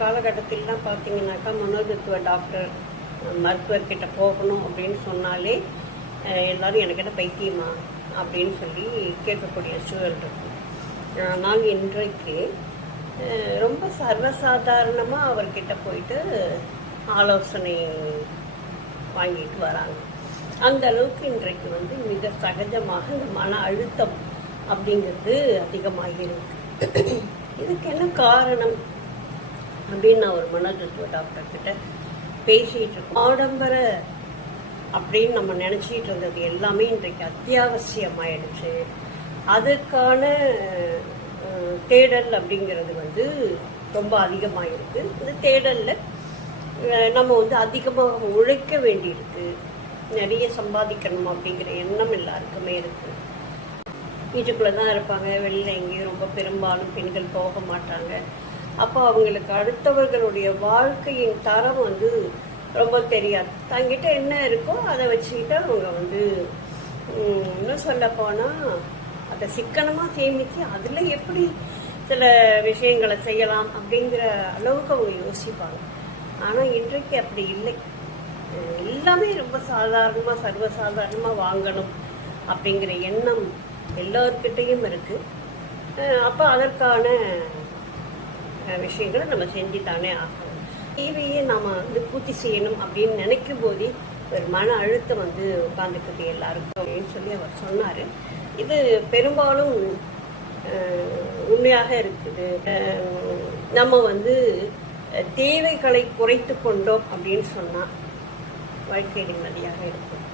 காலகட்டத்திலலாம் பார்த்தீங்கன்னாக்கா மனோதத்துவ டாக்டர் மருத்துவர்கிட்ட போகணும் அப்படின்னு சொன்னாலே எல்லோரும் என்கிட்ட பைத்தியமா அப்படின்னு சொல்லி கேட்கக்கூடிய சூழல் இருக்கும். ஆனால் இன்றைக்கு ரொம்ப சர்வசாதாரணமாக அவர்கிட்ட போயிட்டு ஆலோசனை வாங்கிட்டு வராங்க. அந்த அளவுக்கு இன்றைக்கு வந்து மிக சகஜமாக இந்த மன அழுத்தம் அப்படிங்கிறது அதிகமாகிருக்கு இதுக்கு என்ன காரணம்? அப்படின்னு நான் ஒரு மனோதத்துவ டாக்டர் கிட்ட பேசிட்டு இருக்கோம். ஆடம்பர அப்படின்னு நம்ம நினச்சிட்டு இருந்தது எல்லாமே இன்றைக்கு அத்தியாவசியமாயிடுச்சு. அதுக்கான தேடல் அப்படிங்கிறது வந்து ரொம்ப அதிகமாயிருக்கு. இந்த தேடல்ல நம்ம வந்து அதிகமாக உழைக்க வேண்டியிருக்கு. நிறைய சம்பாதிக்கணும் அப்படிங்கிற எண்ணம் எல்லாருக்குமே இருக்குது வீட்டுக்குள்ளே தான் இருப்பாங்க. வெளியில் எங்கேயும் ரொம்ப பெரும்பாலும் பெண்கள் போக மாட்டாங்க. அப்போ அவங்களுக்கு அடுத்தவர்களுடைய வாழ்க்கையின் தரம் வந்து ரொம்ப தெரியாது. தங்கிட்ட என்ன இருக்கோ அதை வச்சுக்கிட்டு அவங்க வந்து இன்னும் சொல்ல போனால் அதை சிக்கனமாக சேமித்து அதில் எப்படி சில விஷயங்களை செய்யலாம் அப்படிங்கிற அளவுக்கு அவங்க யோசிப்பாங்க. ஆனால் இன்றைக்கு அப்படி இல்லை. எல்லாமே ரொம்ப சாதாரணமாக சர்வசாதாரணமாக வாங்கணும் அப்படிங்கிற எண்ணம் எல்லோருக்கிட்டேயும் இருக்குது அப்போ அதற்கான விஷயங்களை நம்ம செஞ்சு தானே ஆகணும். தேவையை நாம் வந்து பூர்த்தி செய்யணும் அப்படின்னு நினைக்கும் போதே ஒரு மன அழுத்தம் வந்து உட்காந்துக்குது எல்லாருக்கும் அப்படின்னு சொல்லி அவர் சொன்னார். இது பெரும்பாலும் உண்மையாக இருக்குது. நம்ம வந்து தேவைகளை குறைத்து கொண்டோம் அப்படின்னு சொன்னால் வாழ்க்கை நிம்மதியாக இருக்கும்.